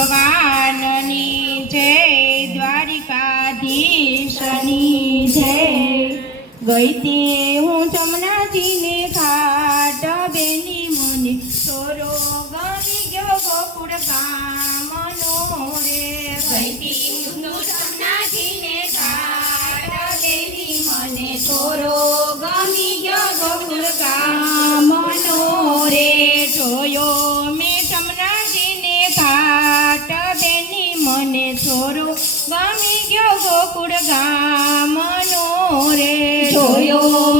ભગવાનની જય, દ્વારિકાધીશની જય. ગઈ તે હું જમનાજીને ઘાટ બેની મને સોરો ગમી ગયો ગોકુળ ગામનો રે ગઈ હું જમનાજીને ઘાટ બેની મને સોરો ગમી ગયો ગોકુળ ગામનો રે જોયો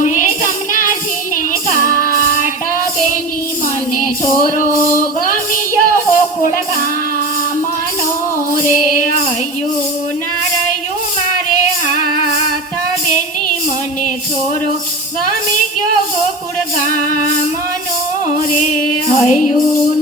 મને છોરો ગમી ગયો ગોકુળ ગામનો રે. હૈયું ના મારે હાથ બેની, મને છોરો ગમી ગયો ગોકુળ ગામનો રે. હૈયું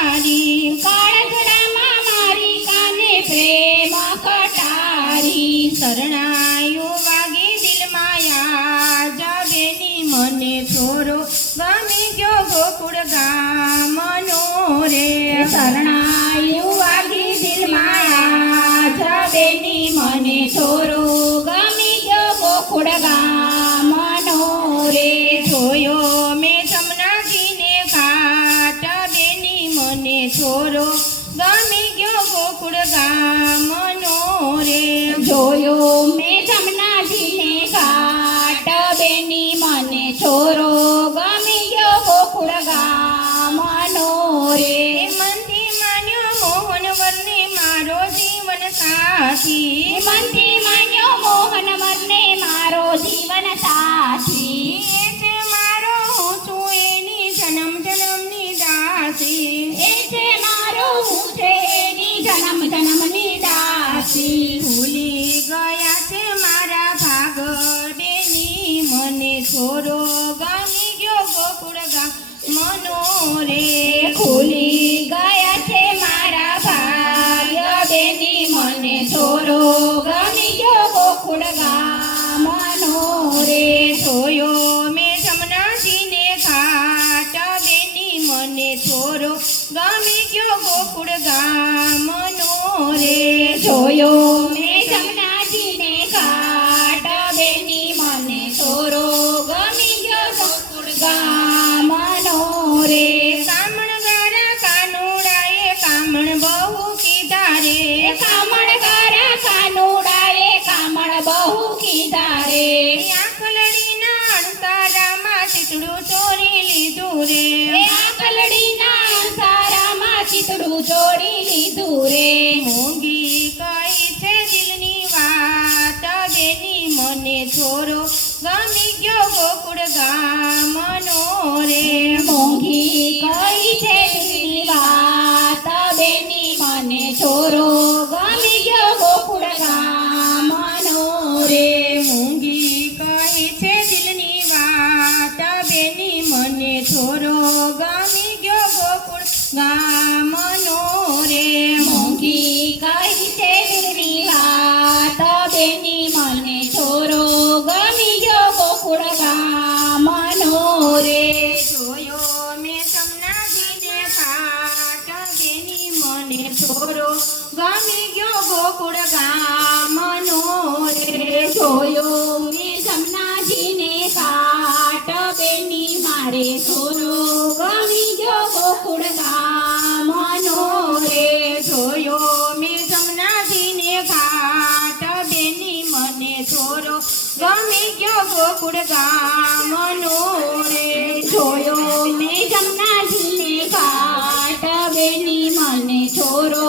કટારી કાળજડામાં મારી કાને પ્રેમ કટારી શરણાયો વાગી દિલમાં યાદ બેની મને થોરો ગમી ગયો ગોકુળ ગામનો રે. શરણાયું જોયો મેં જમનાજીને ઘાટ બેની મને છોરો ગમી ગયો ગોકુળ ગામનો રે. મનથી માન્યો મોહન વરને મારો જીવન સાથી. મનથી માન્યો મોહન વરને મારો જીવન સાથી. એ છે મારો હું છું એની જન્મ જન્મની દાસી. એ છે મારો હું છે એની જન્મ જન્મની દાસી. મનો છે મારા ભાગ્ય બેની. મને ગયો ગોકુળ ગામનો રે જોયો મેં જમનાજીને ઘાટ બેની. મને થોરો ગમી ગયો ગોકુળ ગામનો રે જોયો મેં બહુ કીધા રે કામણ ગારા કાનુડાએ કામણ બહુ કીધા રે આંખલડીના અણસારામાં ચીતડું ચોરી લીધું રે. એ ચિતડું ચોરી લીધું રે. મોંઘી કઈ છે દિલની વાત બેની મને છોરો ગમી ગયો ગોકુળ ગામનો રે. મોંઘી કઈ ગામનો ગમે ગયો ગોકુળ ગામનો રે જોયો મેં જમનાજીને કાટ મને છોરો